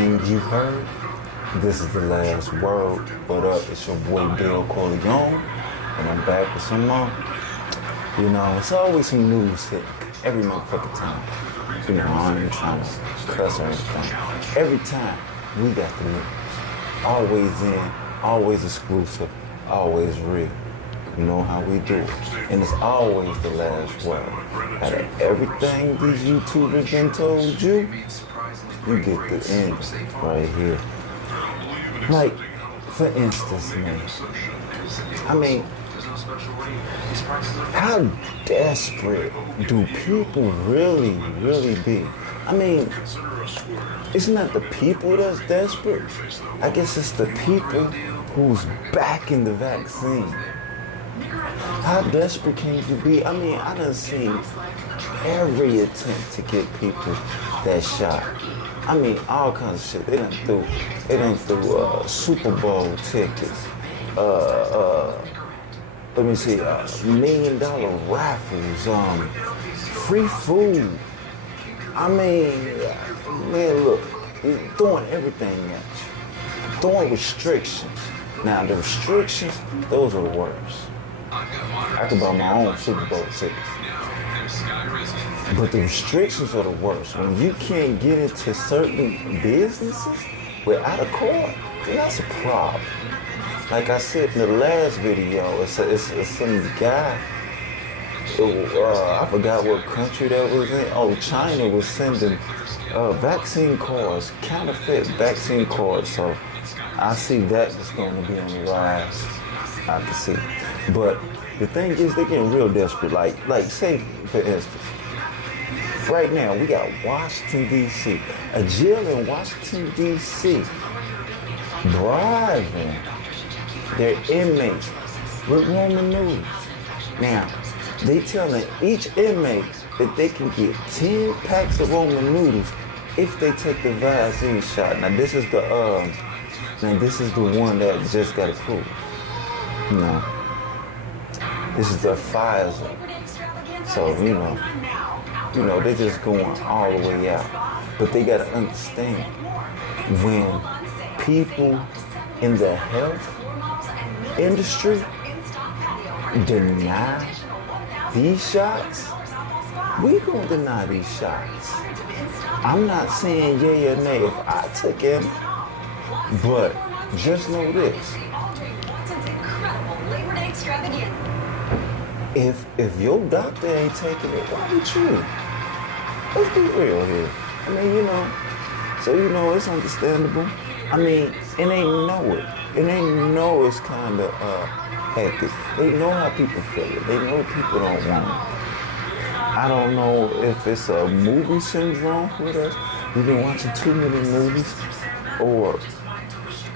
everything you've heard. This is the last word. What up? It's your boy Bill Corleone, and I'm back with some more. You know, it's always some news hit every motherfucking time. You know, I ain't trying to cuss or anything. Every time we got the news. Always in, always exclusive, always real. You know how we do it. And it's always the last word. Out of everything these YouTubers done told you, you get the end right here. Like, for instance, man, I mean, how desperate do people really be? I mean, it's not the people that's desperate. I guess it's the people who's backing the vaccine. How desperate can you be? I mean, I done seen every attempt to get people that shot. I mean, all kinds of shit. They done threw Super Bowl tickets. Let me see, $1 million raffles, free food. I mean, man, look, you're throwing everything at you. Throwing restrictions. Now, the restrictions, those are the worst. I could buy my own Super Bowl tickets. But the restrictions are the worst. When you can't get into certain businesses without a card, then that's a problem. Like I said in the last video, it's some guy, I forgot what country that was in. Oh, China was sending vaccine cards, counterfeit vaccine cards. So I see that is going to be on the rise. I can see. But the thing is, they're getting real desperate. Like say, for instance, right now we got Washington, D.C. A jail in Washington, D.C. bribing their inmates with Roman noodles. Now, they telling each inmate that they can get 10 packs of Roman noodles if they take the vaccine shot. Now this is the one that just got approved. No. This is the Pfizer. So, you know, they're just going all the way out. But they gotta understand, when people in the health industry deny these shots, we gonna deny these shots. I'm not saying yay or nay if I took him, but just know this. If your doctor ain't taking it, why would you? Let's be real here. I mean, you know, so you know it's understandable. I mean, and they know it. And they know it's kind of hectic. They know how people feel it. They know people don't want it. I don't know if it's a movie syndrome with us. We've been watching too many movies, or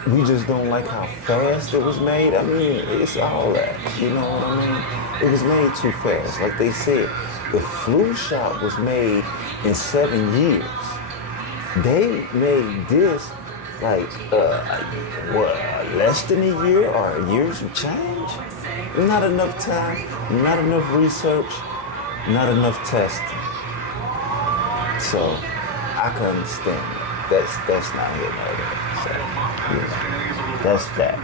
we just don't like how fast it was made. I mean, it's all that. You know what I mean? It was made too fast. Like they said, the flu shot was made in 7 years. They made this like, less than a year or a year some change? Not enough time, not enough research, not enough testing. So, I can understand that. That's not here nor there. So, yeah, that's that.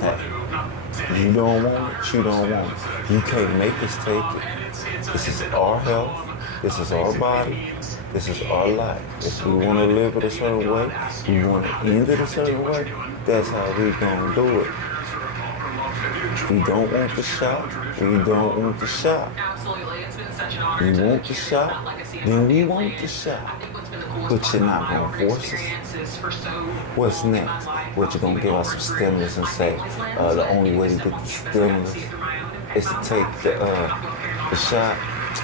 Hey, you don't want it, you don't want it. You can't make us take it. This is our health. This is our body. This is our life. If we want to live it a certain way, we want to end it a certain way, that's how we gonna do it. If we don't want the shot, we don't want the shot. We want the shot, then we want the shot. But you're not gonna force us. What's next? What, you gonna give us some stimulus and say the only way to get the stimulus is to take the shot?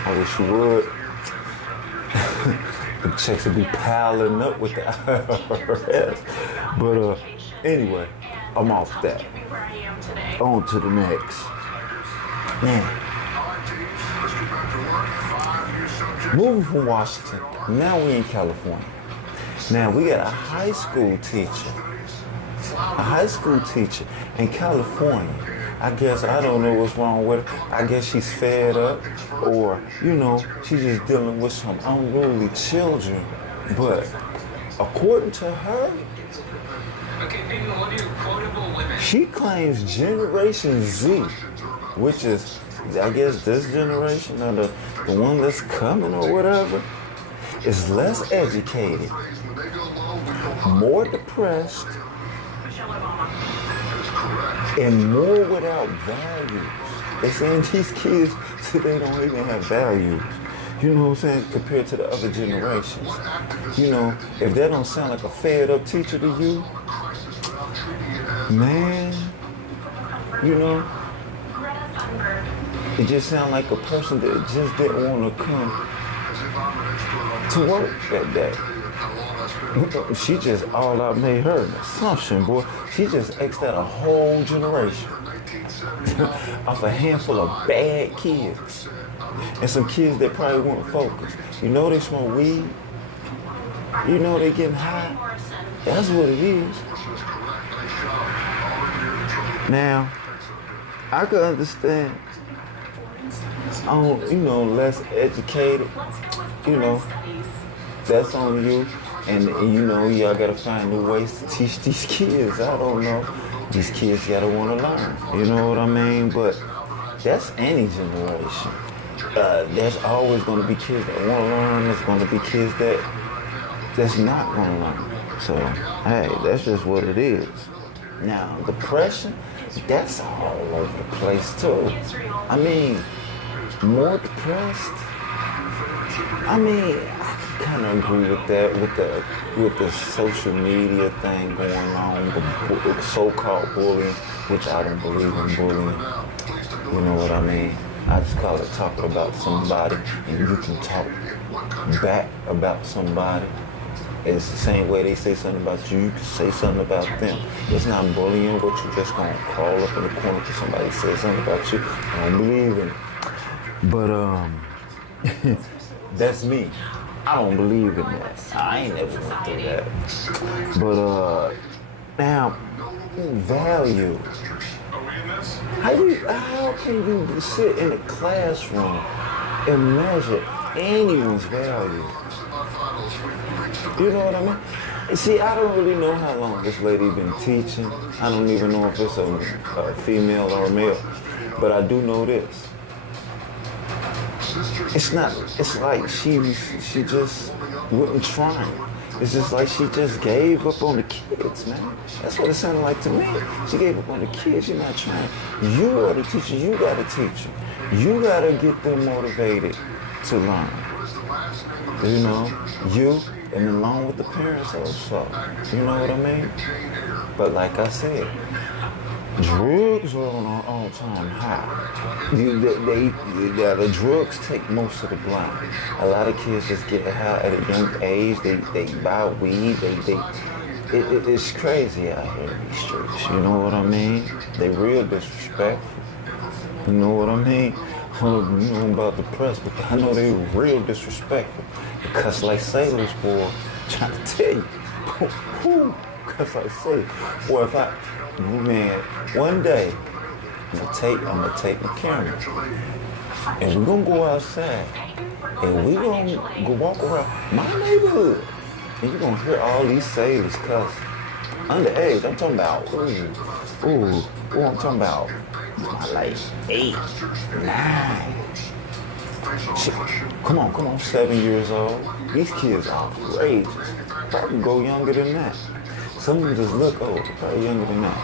I wish you would. The checks would be piling up with the IRS. But anyway, I'm off that. On to the next. Man. Moving from Washington, now we in California. Now we got a high school teacher in California I guess I don't know what's wrong with her. I guess she's fed up, or she's just dealing with some unruly children. But according to her, she claims Generation Z, which is, I guess, this generation or the one that's coming or whatever, is less educated, more depressed, and more without values. They're saying these kids today don't even have values. You know what I'm saying? Compared to the other generations. If that don't sound like a fed up teacher to you, man, it just sounds like a person that just didn't want to come to work that day. She just all out made her an assumption, boy. She just X'd out a whole generation off a handful of bad kids. And some kids that probably weren't focused. They smoke weed. They getting high. That's what it is. Now, I could understand, less educated, that's on you. And y'all gotta find new ways to teach these kids. I don't know. These kids gotta wanna learn. You know what I mean? But that's any generation. There's always gonna be kids that wanna learn. There's gonna be kids that's not gonna learn. So, hey, that's just what it is. Now, depression, that's all over the place too. I mean, more depressed. I kind of agree with that, with the social media thing going on, the so-called bullying, which I don't believe in bullying. You know what I mean? I just call it talking about somebody, and you can talk back about somebody. It's the same way they say something about you, you can say something about them. It's not bullying, but you just gonna crawl up in the corner because somebody says something about you. I don't believe in it. But that's me. I don't believe in that. I ain't never went through that. But now, value. How can you sit in a classroom and measure anyone's value? You know what I mean? See, I don't really know how long this lady been teaching. I don't even know if it's a female or a male. But I do know this. It's like she just wasn't trying. It's just like she just gave up on the kids, man. That's what it sounded like to me. She gave up on the kids. You're not trying. You are the teacher. You got to teach them. You got to get them motivated to learn. You, and along with the parents also. You know what I mean? But like I said, drugs are on an all-time high. The drugs take most of the blame. A lot of kids just get high at a young age. They buy weed. It's crazy out here in these streets. You know what I mean? They real disrespectful. You know what I mean? I don't know about the press, but I know they real disrespectful. Because like sailors, boy, trying to tell you. Because like sailors. Boy, one day, I'm gonna take my camera, and we're gonna go outside, and we're gonna go walk around my neighborhood, and you're gonna hear all these sailors cuss. Underage, I'm talking about, I'm talking about, like 8, 9. Shit. Come on, 7 years old. These kids are outrageous. Probably go younger than that. Some of them just look old, probably younger than that.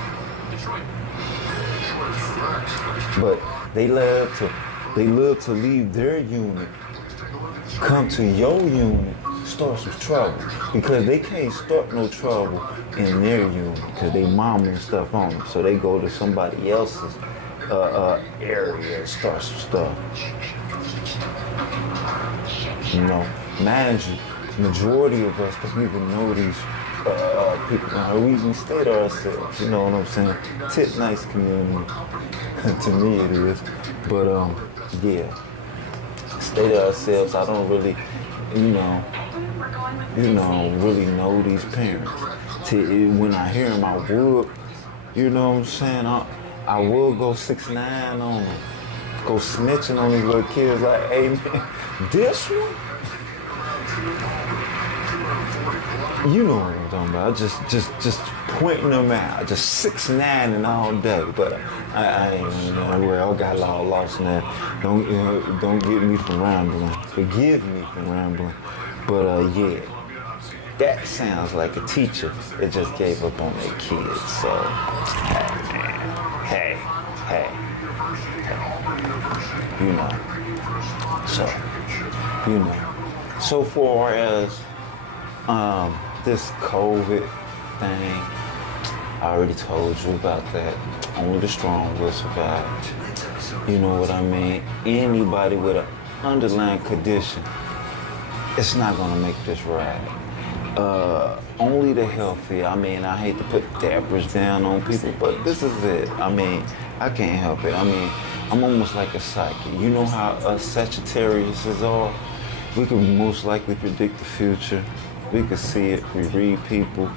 But they love to leave their unit, come to your unit, start some trouble. Because they can't start no trouble in their unit because they mama and stuff on them. So they go to somebody else's area and start some stuff. Mind you, majority of us don't even know these people. Now, we stay to ourselves, you know what I'm saying? Tit nice community. To me it is. But yeah. Stay to ourselves. I don't really, really know these parents. When I hear them, I would, you know what I'm saying? I will go 6ix9ine on them. Go snitching on these little kids like, hey man, this one? You know what I'm talking about. Just pointing them out. Just 6ix9ine and all day. But I ain't I got all lost now. Don't get me from rambling. Forgive me from rambling. But yeah. That sounds like a teacher that just gave up on their kids. So, hey, you know. So far as this COVID thing, I already told you about that. Only the strong will survive. You know what I mean? Anybody with an underlying condition, it's not gonna make this ride. Only the healthy. I mean, I hate to put dappers down on people, but this is it. I mean, I can't help it. I mean, I'm almost like a psychic. You know how us Sagittariuses are? We can most likely predict the future. We can see it. We read people.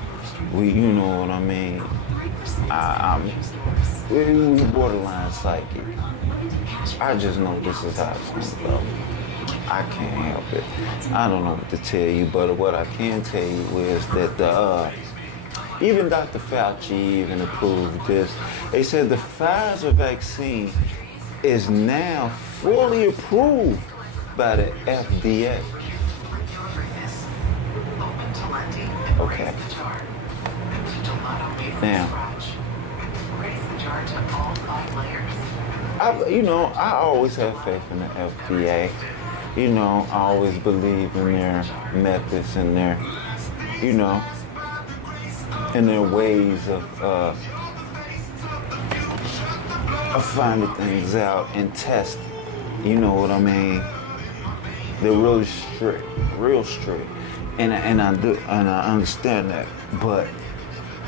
You know what I mean? We borderline psychic. I just know this is how it's gonna go. I can't help it. I don't know what to tell you, but what I can tell you is that even Dr. Fauci even approved this. They said the Pfizer vaccine is now fully approved by the FDA. Okay. Now, I always have faith in the FDA. You know, I always believe in their methods and their, in their ways of finding things out and testing. You know what I mean? They're really strict, real strict, and I understand that. But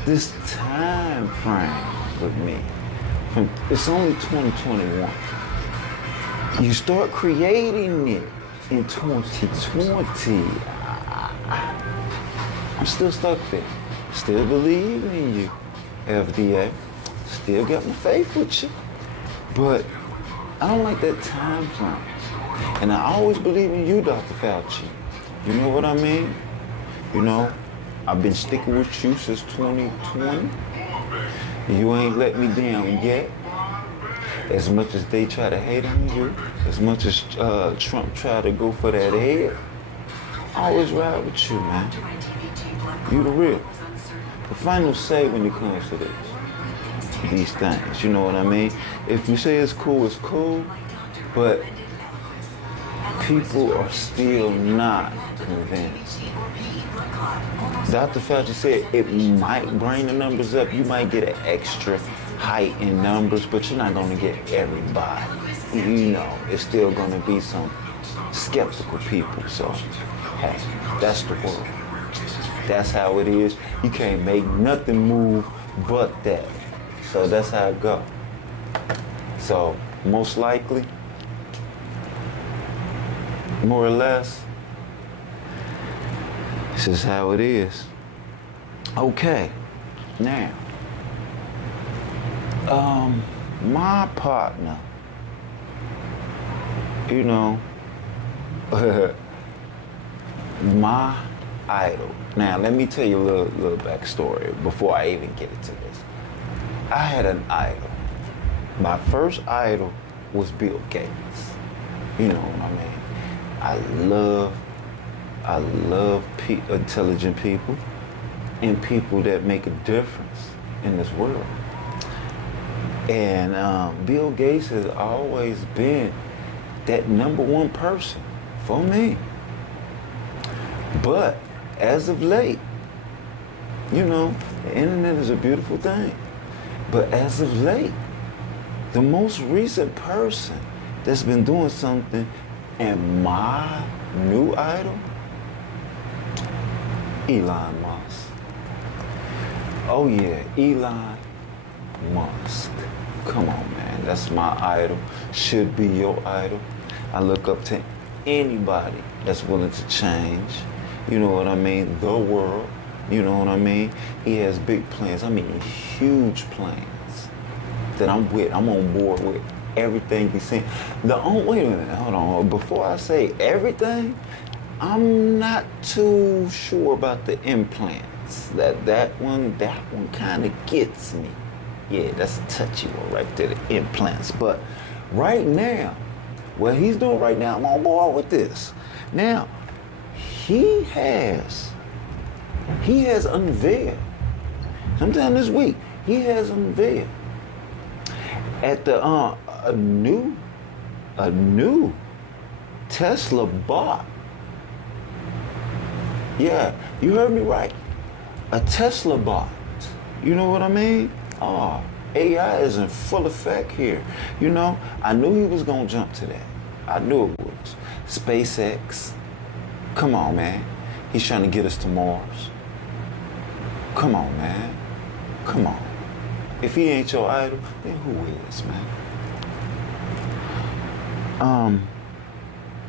this time frame with me, it's only 2021. You start creating it in 2020. I'm still stuck there. Still believe in you, FDA. Still got my faith with you. But I don't like that time frame. And I always believe in you, Dr. Fauci. You know what I mean? You know, I've been sticking with you since 2020. You ain't let me down yet. As much as they try to hate on you, as much as Trump try to go for that head, I always ride with you, man. You the real. The final say when it comes to these things, you know what I mean? If you say it's cool, but people are still not convinced. Dr. Fauci said it might bring the numbers up. You might get an extra height in numbers, but you're not going to get everybody. You know, it's still going to be some skeptical people. So, hey, that's the world. That's how it is. You can't make nothing move but that. So that's how it go. So most likely, more or less, this is how it is. Okay, now, my partner, you know, my idol. Now, let me tell you a little backstory before I even get into this. I had an idol. My first idol was Bill Gates. You know what I mean? I love intelligent people and people that make a difference in this world. And Bill Gates has always been that number one person for me. But as of late, you know, the internet is a beautiful thing. But as of late, the most recent person that's been doing something and my new idol, Elon Musk. Oh yeah, Elon Musk. Come on, man, that's my idol. Should be your idol. I look up to anybody that's willing to change. You know what I mean? The world. You know what I mean? He has big plans. I mean, huge plans. that I'm with. I'm on board with everything he's saying. Wait a minute, hold on. Before I say everything, I'm not too sure about the implants. That one kind of gets me. Yeah, that's a touchy one right there, the implants. But right now, what he's doing right now, I'm on board with this. Now, he has unveiled, sometime this week, he has unveiled at the a new Tesla bot. Yeah, you heard me right. A Tesla bot. You know what I mean? AI is in full effect here. You know, I knew he was gonna jump to that. I knew it was. SpaceX. Come on, man. He's trying to get us to Mars. Come on, man. Come on. If he ain't your idol, then who is, man?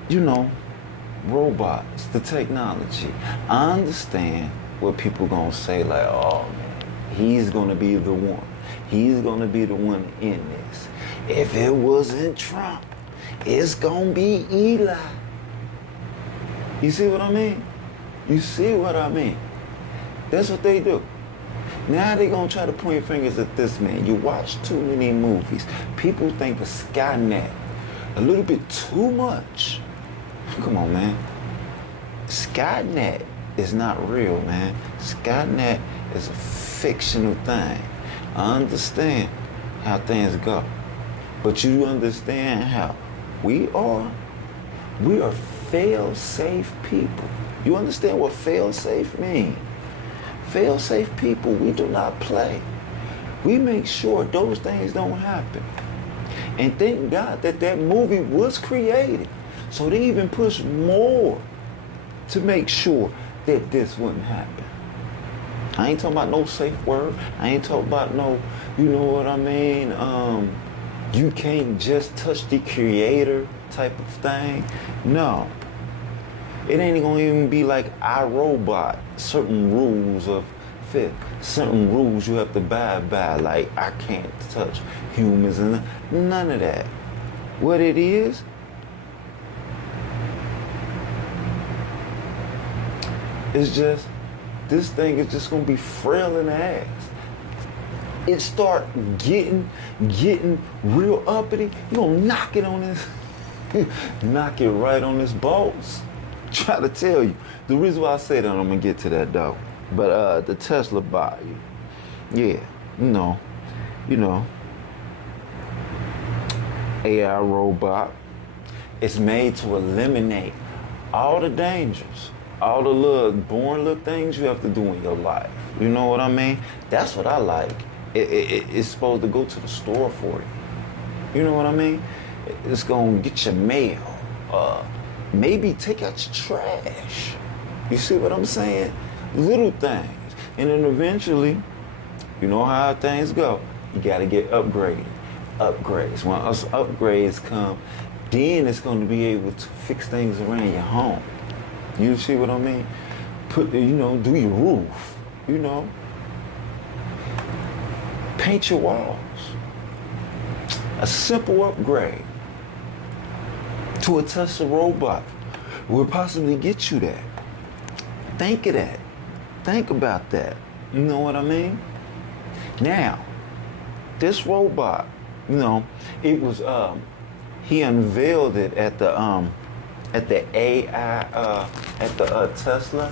You know, robots, the technology. I understand what people gonna say, like, oh man, he's gonna be the one. He's gonna be the one in this. If it wasn't Trump, it's gonna be Eli. You see what I mean? You see what I mean? That's what they do. Now they gonna try to point fingers at this man. You watch too many movies. People think of Skynet a little bit too much. Come on, man. Skynet is not real, man. Skynet is a fictional thing. I understand how things go. But you understand how we are fail-safe people. You understand what fail-safe means? Fail-safe people, we do not play. We make sure those things don't happen. And thank God that movie was created. So they even push more to make sure that this wouldn't happen. I ain't talking about no safe word. I ain't talking about no, you know what I mean? You can't just touch the creator type of thing. No. It ain't gonna even be like iRobot, certain rules of fit, certain rules you have to abide by, like I can't touch humans and none of that. What it is just, this thing is just gonna be frail in the ass. It start getting real uppity, you gonna knock it on this, knock it right on this balls. Try to tell you. The reason why I say that, I'm gonna get to that though. But the Tesla bot, yeah, you know, AI robot. It's made to eliminate all the dangers, all the little boring little things you have to do in your life. You know what I mean? That's what I like. It's supposed to go to the store for you. You know what I mean? It's gonna get your mail. Maybe take out your trash. You see what I'm saying? Little things. And then eventually, you know how things go. You gotta get upgraded. Upgrades. When us upgrades come, then it's gonna be able to fix things around your home. You see what I mean? Do your roof, paint your walls. A simple upgrade to a Tesla robot will possibly get you that. Think of that. Think about that. You know what I mean? Now, this robot, it was he unveiled it at the AI at the Tesla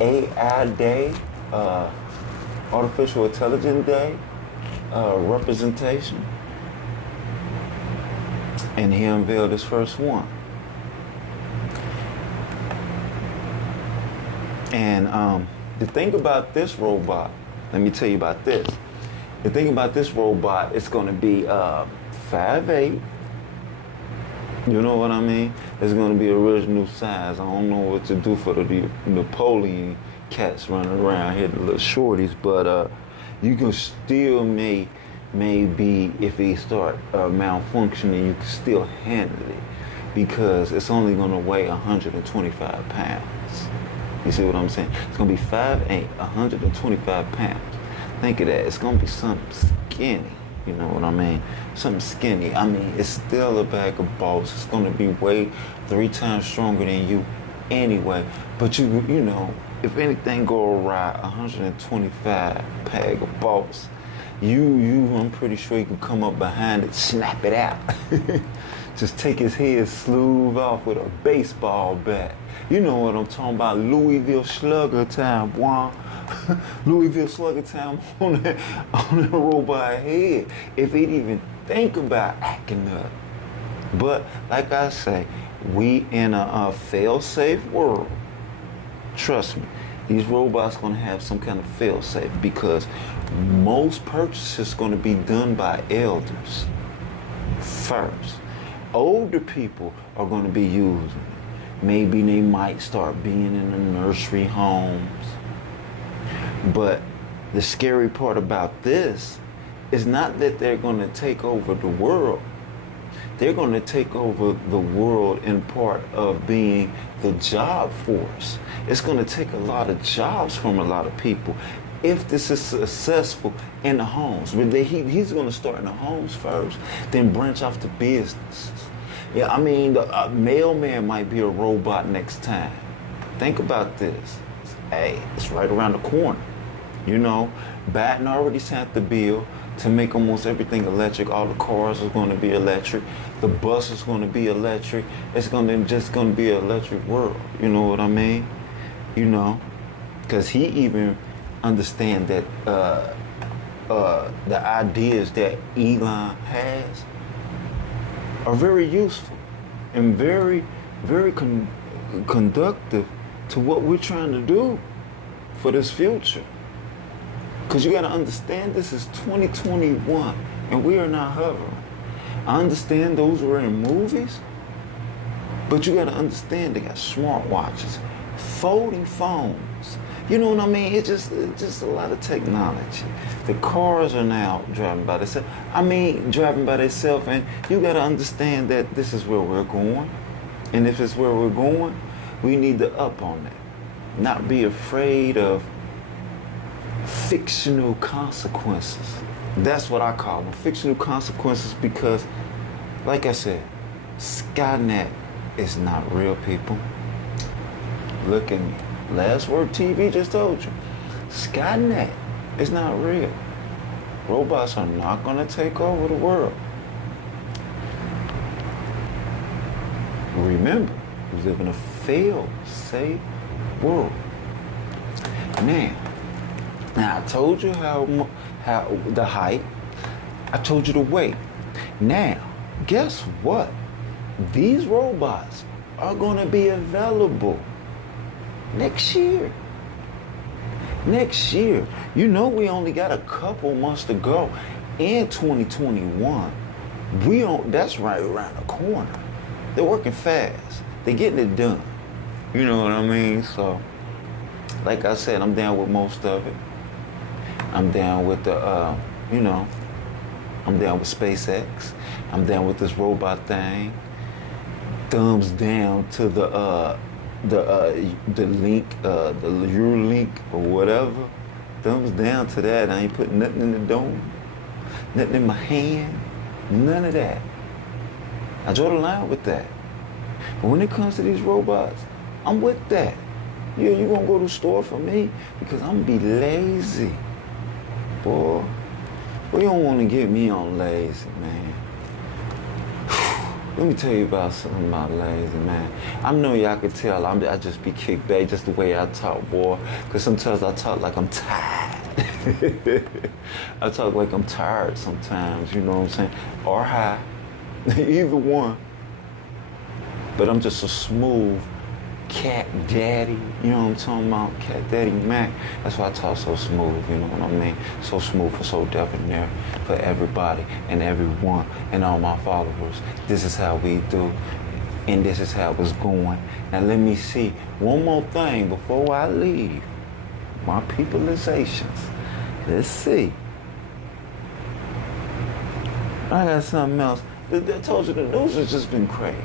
AI Day, Artificial Intelligence Day representation, and he unveiled his first one. And the thing about this robot, let me tell you about this. The thing about this robot, it's going to be 5'8". You know what I mean? It's going to be original size. I don't know what to do for the Napoleon cats running around here, the little shorties, but you can still maybe if they start malfunctioning, you can still handle it because it's only going to weigh 125 pounds. You see what I'm saying? It's going to be 5'8", 125 pounds. Think of that. It's going to be something skinny. You know what I mean? Something skinny. I mean, it's still a bag of bolts. It's gonna be way 3 times stronger than you anyway. But you know, if anything go awry, 125 bag of bolts, I'm pretty sure you can come up behind it, snap it out. Just take his head smooth off with a baseball bat. You know what I'm talking about, Louisville Slugger time, boy. Louisville Slugger time on that robot head. If he'd even think about acting up. But like I say, we in a fail-safe world. Trust me, these robots gonna have some kind of fail-safe because most purchases gonna be done by elders first. Older people are gonna be using it. Maybe they might start being in the nursery homes. But the scary part about this is not that they're gonna take over the world. They're gonna take over the world in part of being the job force. It's gonna take a lot of jobs from a lot of people if this is successful in the homes. But he's gonna start in the homes first, then branch off to businesses. Yeah, I mean, the mailman might be a robot next time. Think about this. Hey, it's right around the corner. You know, Biden already sent the bill to make almost everything electric. All the cars are going to be electric. The bus is going to be electric. It's just going to be an electric world. You know what I mean? You know, because he even understands that the ideas that Elon has are very useful and very, very conductive to what we're trying to do for this future. Because you got to understand, this is 2021 and we are not hovering. I understand those were in movies, but you got to understand they got smartwatches, folding phones. You know what I mean? It's just a lot of technology. The cars are now driving by themselves. And you got to understand that this is where we're going. And if it's where we're going, we need to up on that. Not be afraid of fictional consequences. That's what I call them, fictional consequences, because, like I said, Skynet is not real, people. Look at me. Last WORD.TV just told you. Skynet is not real. Robots are not going to take over the world. Remember, we live in a fail-safe world. Now, I told you how the height. I told you the weight. Now, guess what? These robots are going to be available next year. Next year. You know, we only got a couple months to go in 2021. That's right around the corner. They're working fast. They're getting it done. You know what I mean? So, like I said, I'm down with most of it. I'm down with I'm down with SpaceX. I'm down with this robot thing. Thumbs down to the link, the Eurolink or whatever. Thumbs down to that. I ain't putting nothing in the dome, nothing in my hand, none of that. I draw the line with that. But when it comes to these robots, I'm with that. Yeah, you gonna go to the store for me because I'm gonna be lazy. Boy, you don't want to get me on lazy, man. Let me tell you about something about lazy, man. I know y'all could tell I just be kicked back just the way I talk, boy. Because sometimes I talk like I'm tired. I talk like I'm tired sometimes, you know what I'm saying? Or high, either one. But I'm just a smooth cat daddy, you know what I'm talking about? Cat daddy Mac. That's why I talk so smooth, you know what I mean? So smooth and so debonair for everybody and everyone and all my followers. This is how we do, and this is how it's going. Now let me see one more thing before I leave. My peopleizations. Let's see. I got something else. I told you the news has just been crazy.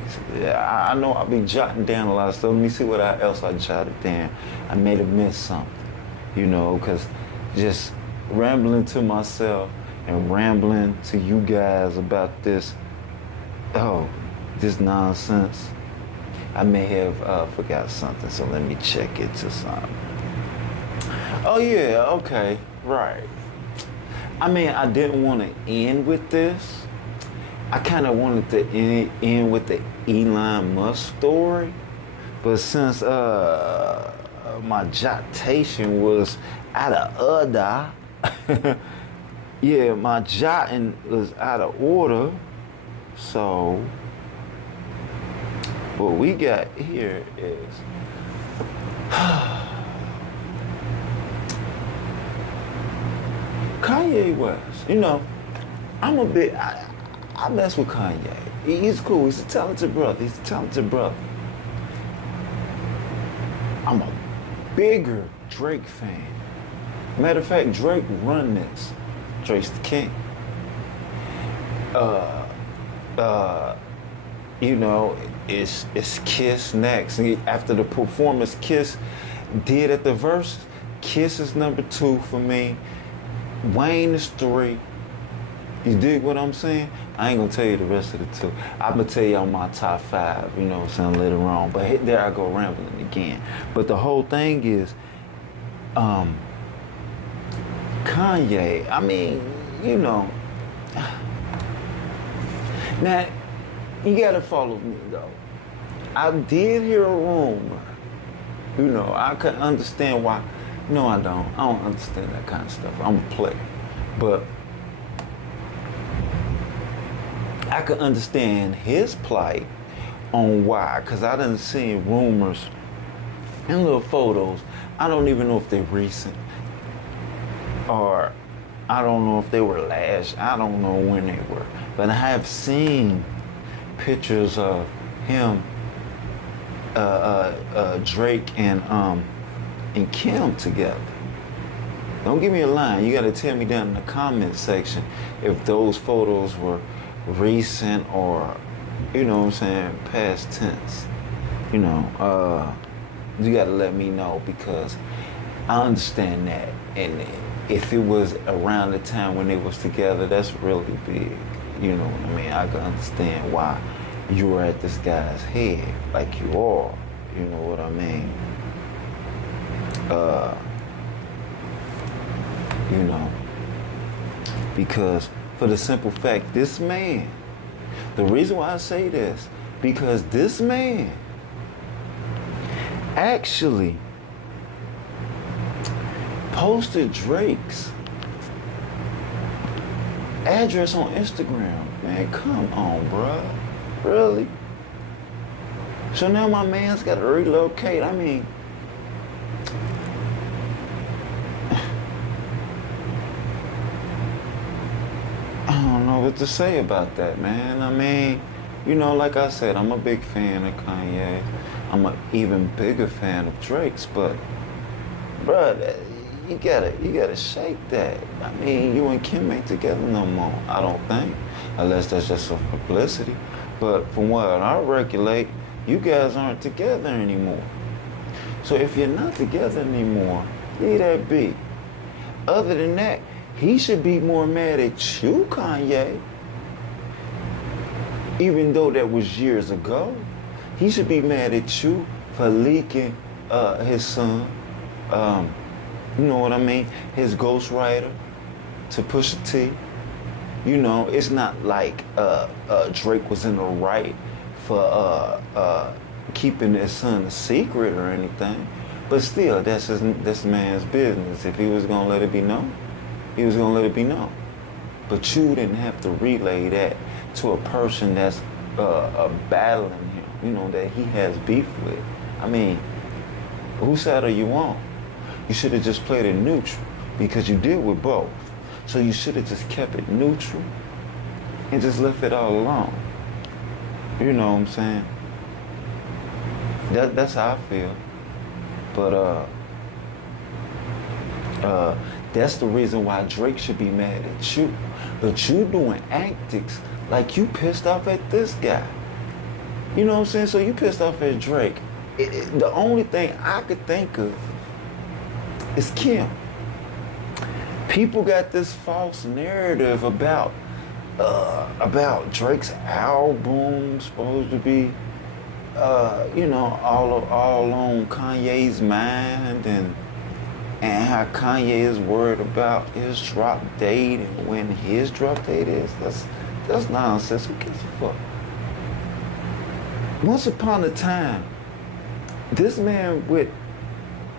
I know I've been jotting down a lot of stuff. Let me see what else I jotted down. I may have missed something, you know, because just rambling to myself and rambling to you guys about this, this nonsense, I may have forgot something, so let me check into something. Oh yeah, okay, right. I mean, I didn't want to end with this. I kind of wanted to end with the Elon Musk story, but since my jotation was out of order, yeah, my jotting was out of order, so what we got here is Kanye West. You know, I'm a bit. I mess with Kanye. He's cool. He's a talented brother. I'm a bigger Drake fan. Matter of fact, Drake run this. Drake's the king. You know, it's Kiss next. After the performance Kiss did at the verse, Kiss is number 2 for me. Wayne is 3. You dig what I'm saying? I ain't gonna tell you the rest of the 2. I'm gonna tell you on my top 5, you know what I'm saying, later on. But there I go rambling again. But the whole thing is, Kanye, I mean, you know, now, you gotta follow me though. I did hear a rumor. You know, I could understand why. No, I don't. I don't understand that kind of stuff. I'm a player. But I could understand his plight on why. Because I done seen rumors and little photos. I don't even know if they're recent. Or I don't know if they were last. I don't know when they were. But I have seen pictures of him, Drake and Kim together. Don't give me a line. You got to tell me down in the comment section if those photos were recent or, you know what I'm saying, past tense. You know, you got to let me know because I understand that. And if it was around the time when they was together, that's really big. You know what I mean? I can understand why you were at this guy's head like you are. You know what I mean? You know, because for the simple fact, this man, the reason why I say this, because this man actually posted Drake's address on Instagram. Man, come on, bruh. Really? So now my man's got to relocate. I mean, I don't know what to say about that, man. I mean, you know, like I said, I'm a big fan of Kanye. I'm an even bigger fan of Drake's, but, bruh, you gotta shake that. I mean, you and Kim ain't together no more, I don't think, unless that's just for publicity. But from what I regulate, you guys aren't together anymore. So if you're not together anymore, leave that be. Other than that, he should be more mad at you, Kanye. Even though that was years ago, he should be mad at you for leaking his son. You know what I mean? His ghostwriter to Pusha T. You know, it's not like Drake was in the right for keeping his son a secret or anything. But still, that's this man's business. If he was gonna let it be known, he was gonna let it be known. But you didn't have to relay that to a person that's battling him, you know, that he has beef with. I mean, whose side are you on? You should have just played it neutral because you did with both. So you should have just kept it neutral and just left it all alone. You know what I'm saying? That's how I feel. But that's the reason why Drake should be mad at you. But you doing antics like you pissed off at this guy. You know what I'm saying? So you pissed off at Drake. The only thing I could think of is Kim. People got this false narrative about Drake's album supposed to be all on Kanye's mind, and how Kanye is worried about his drop date and when his drop date is. That's nonsense. Who gives a fuck? Once upon a time, this man went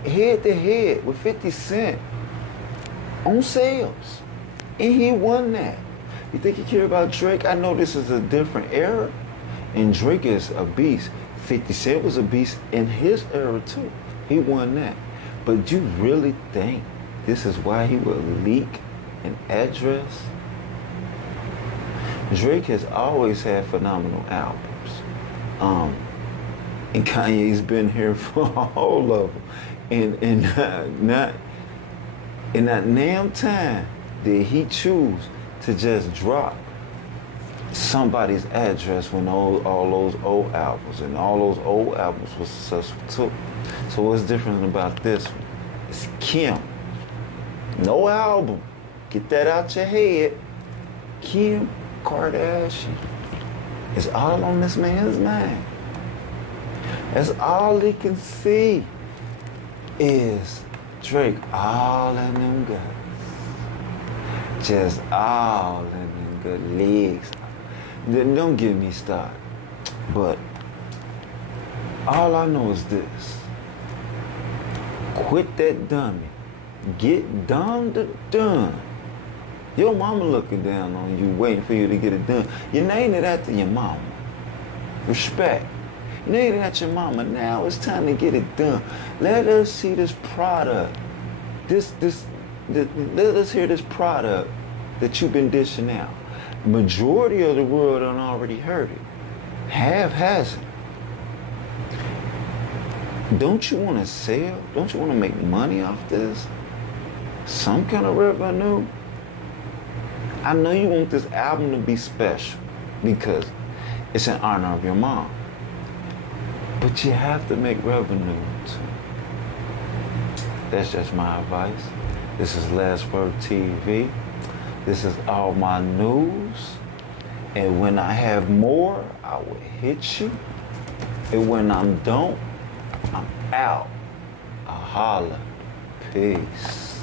head to head with 50 Cent on sales, and he won that. You think he care about Drake? I know this is a different era, and Drake is a beast. 50 Cent was a beast in his era too. He won that. But you really think this is why he would leak an address? Drake has always had phenomenal albums. And Kanye's been here for all of them. And not in that damn time did he choose to just drop somebody's address when all those old albums, and all those old albums were successful too. So what's different about this one? It's Kim. No album. Get that out your head. Kim Kardashian. It's all on this man's mind. That's all he can see is Drake all in them guts. Just all in them good legs. Don't get me started. But all I know is this. Quit that dummy. Get done. Your mama looking down on you, waiting for you to get it done. You named it after your mama. Respect. You named it after your mama. Now it's time to get it done. Let us see this product. Let us hear this product that you've been dishing out. Majority of the world done already heard it. Half hasn't. Don't you want to sell? Don't you want to make money off this? Some kind of revenue? I know you want this album to be special because it's in honor of your mom. But you have to make revenue too. That's just my advice. This is WORD.TV. This is all my news. And when I have more, I will hit you. And when I don't, I'm out. I holla. Peace.